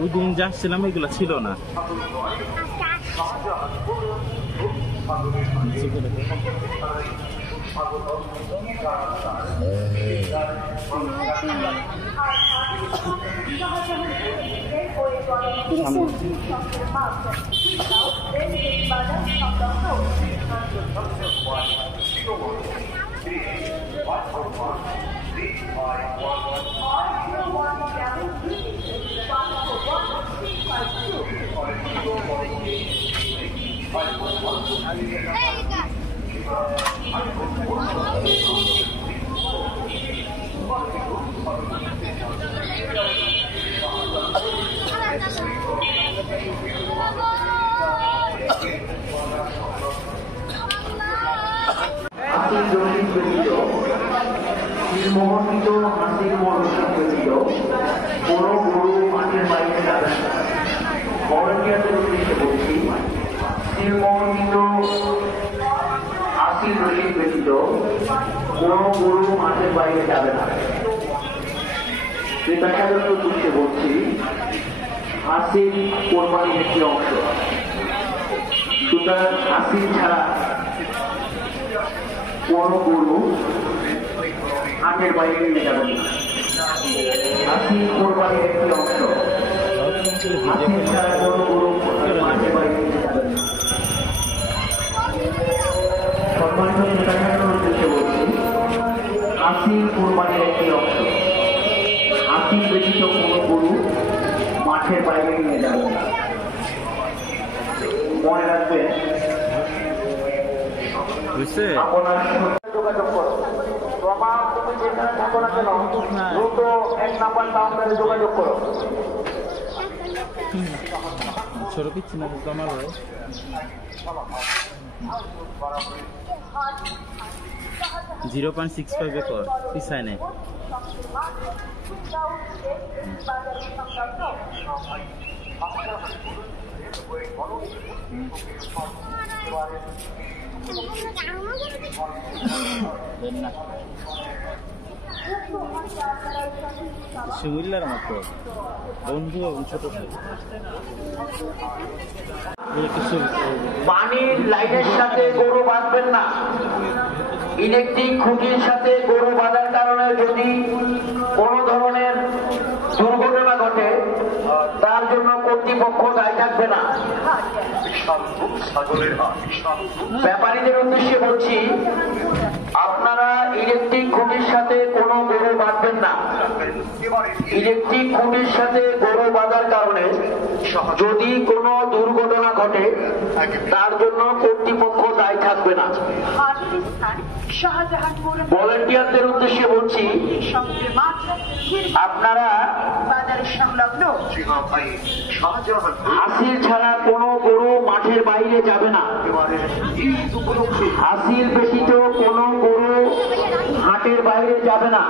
ওই দিন যাচ্ছিলাম এগুলো ছিল না। মোহনিত হাসির মনোষণ ব্যতীত কোনো গরু মাঠের বাইরে যাবে না। ভলেন্টিয়ারদের উদ্দেশ্যে বলছি, মোহনিত হাসির রশিদ ব্যতীত কোনো গরু মাঠের বাইরে যাবে না। ক্রেতাদের উদ্দেশ্যে বলছি, হাসির কোরবানির একটি অংশ, সুতরাং হাসির ছাড়া কোনো গরু হাটের বাইরে নিয়ে যাবেন না। হাসি কোরবানির একটি অংশ, হাসির ছাড়া কোনো গরু হাটের বাইরে নিয়ে যাবেন না। সম্মানিত ক্রেতাদের উদ্দেশ্যে বলছি, হাসি কোরবানির একটি অংশ, হাসি ব্যতীত কোনো গরু মাঠের বাইরে নিয়ে যাবেন না। মনে রাখবেন, আপনার যোগাযোগ করুন। তুমি যেখানে থাকো না কেন, দ্রুত 1 নাম্বার কাউন্টারে যোগাযোগ করো। ছোট পিচ্ছি না জমা হয়। $0.65 একর পিছায় নেই। শিমুল্লার মতো বন্ধু এবং ছোট পানির লাইনের সাথে গরু বাঁধবেন না। ইলেকট্রিক খুঁটির সাথে গরু বাঁধার কারণে যদি কোনো ধরনের দুর্ঘটনা ঘটে, তার জন্য কর্তৃপক্ষ দায়ী থাকবে না। ব্যাপারীদের উদ্দেশ্যে বলছি, আপনারা ইলেকট্রিক খুঁটির সাথে কোনো গরু বাঁধবেন না। ইলেকট্রিক খুঁটির সাথে গরু বাঁধার কারণে যদি কোনো দুর্ঘটনা ঘটে, তার জন্য কর্তৃপক্ষ দায়ী থাকবে না। ভলেন্টিয়ারদের উদ্দেশ্যে বলছি, আপনারা হাসিল ছাড়া কোনো গরু মাঠের বাইরে যাবে না। হাসিল ব্যতীত কোনো গরু হাটের বাইরে যাবে না।